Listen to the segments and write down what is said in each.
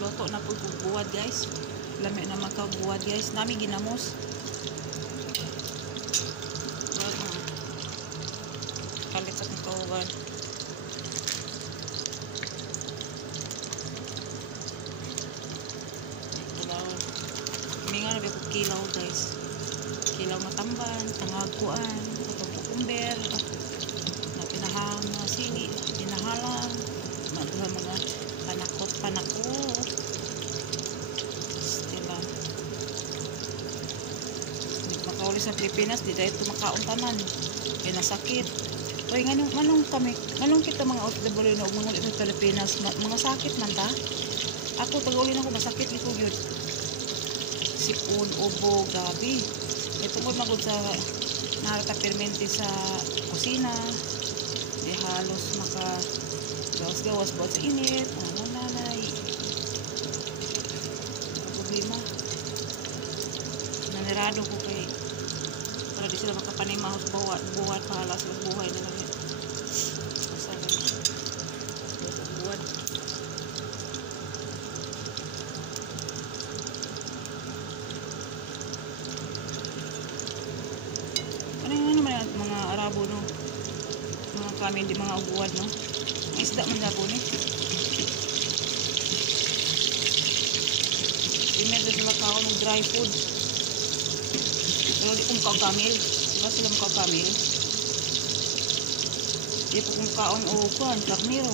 Luto na po buwad guys. Lami na magkabuwad guys. Nami ginamos. Kalit sa kong kauban. Mingan na ko kilaw guys. Kilaw matamban, tangagkuan, atong kukumber, na pinahang mga sili, pinahalang, mga panakot. Diba? Makauli sa Pilipinas, di dahil tumakaon tanan. Pinasakit. Uy, nganong kita mga OFW na umangulit sa Pilipinas, mga sakit man ta? Ako, pag-uli na ko, masakit liko yun. Sipon, ubo, gabi. Ito po magod sa nakaka-permente sa kusina. Di halos gawas-gawas buat sa init. Ano nanay. Problema. Nanirado ko kay para di sila makapanimahos buwat pahala sa buhay na lang. Masagan. Buwat. Mga Arabo no, mga kami di mga uguad no, mga isda man na po ni imedyo sila kao ng dry food pero di kong kakamil diba sila mga kakamil di po kong kaon o kuhan karniro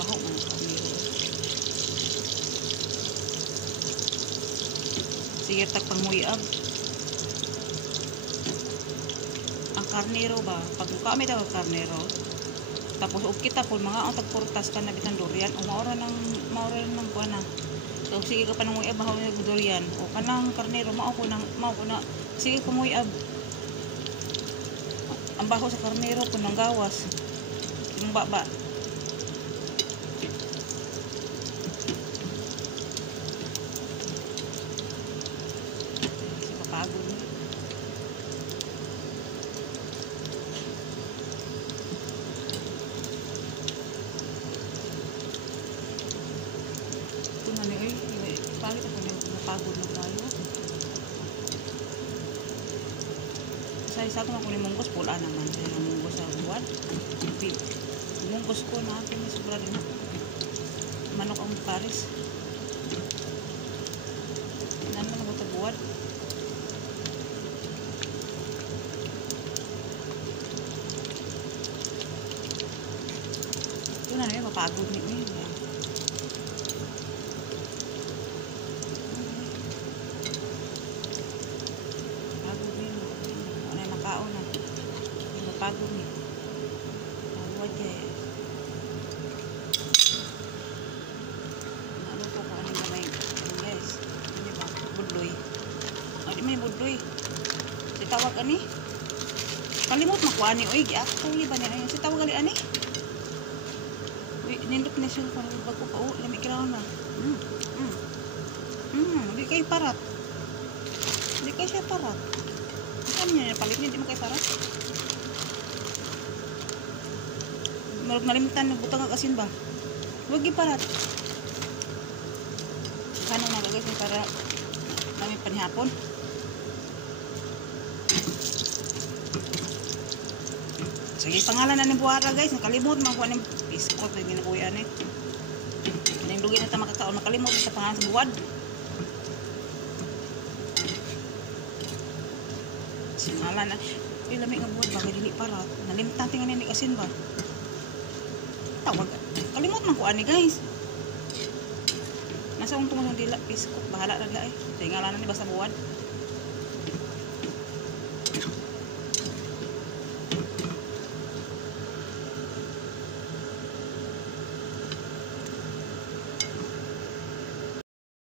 baho mga karniro sige takpang muyab karnero ba pag kami daw karnero tapos og kita po mga ang tagpurtas ka na bitan durian o maura ng kuana so sige ka pa nang uyab bahaw ng durian o kanang karnero mao ko na sige ko muyab ang baho sa karnero ko nang gawas yung baba si papagod ni palit ako napagod na tayo sa isa ko makunin munggos pula naman sa munggos sa buwan munggos ko natin sobra din manok ang paris naman na buta buwan ito na rin mapagod ni kaon na napagod ni awad kaya naluto ko ano na may guys hindi ba budloy di may budloy si tawag ani kalimot makuha ni oy actually ba niya si tawag ali ani nindot ni siya para bago pa lami kiraw na di kayo parat di kayo siya parat kami niya palit niya, di mo kayo parat. Marag nalimutan, nagbutang ang asin ba? Huwag yung parat. Kano na guys, para namin panihapon. Sige, pangalan na ni Buhara guys, nakalimot, makuha ng biskot, hindi na kuya na eh. Yung lugi na ito makakaon, nakalimot, ito pangalan sa buwad. Sinala na lamig nga buwan bagay dili parat nalimtan tingan ni asin ba tawag kalimot man ko ani guys nasa untong dila piskot bahala na dila eh tingala na ni basta buwan